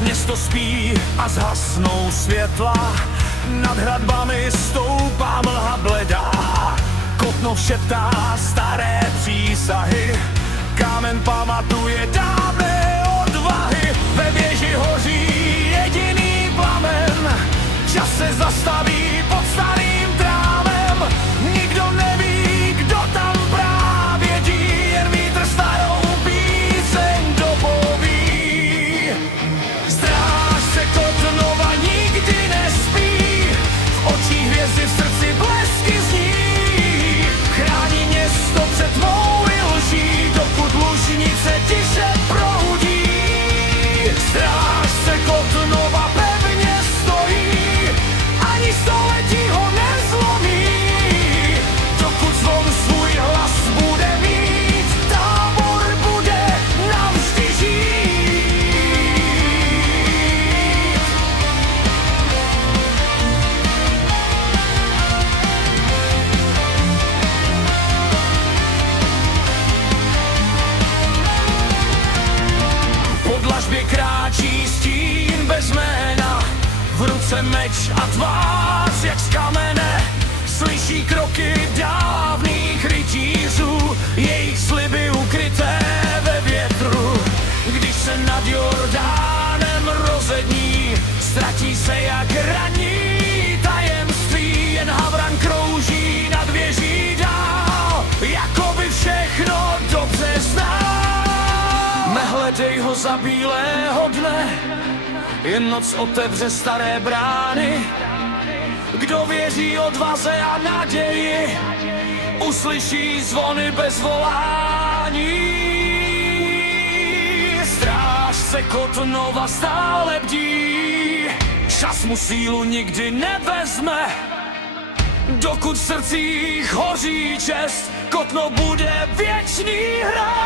město spí a zhasnou světla, nad hradbami stoupá mlha bledá. Kotnov šeptá staré přísahy, kámen pamatuje dávné odvahy. Ve věži hoří jediný plamen, čas se zastaví pod starým trámem. Nikdo neví, kdo tam právě dí, jen vítr starou píseň dopoví. Strážce Kotnova nikdy nespí, v očích hvězdy, v srdci blesky zní. Chrání město před tmou i lží, dokud lužnice tiše proudí. Strážce Kotnova pevně stojí, ani století ho nezlomí. Dokud zvon svůj hlas bude mít, tábor bude navždy žít. Po dlažbě kráčí stín bez jména, v ruce meč a tvář jak z kamene. Slyší kroky dávných rytířů, jejich sliby ukryté ve větru. Když se nad Jordánem rozední, ztratí se jak ranní tajemství. Jen havran krouží nad věží dál, jako by všechno dobře znal. Nehledej ho za bílého dne, jen noc otevře staré brány. Kdo věří odvaze a naději, uslyší zvony bez volání. Strážce Kotnova stále bdí, čas mu sílu nikdy nevezme. Dokud v srdcích hoří čest, Kotnov bude věčný hrad.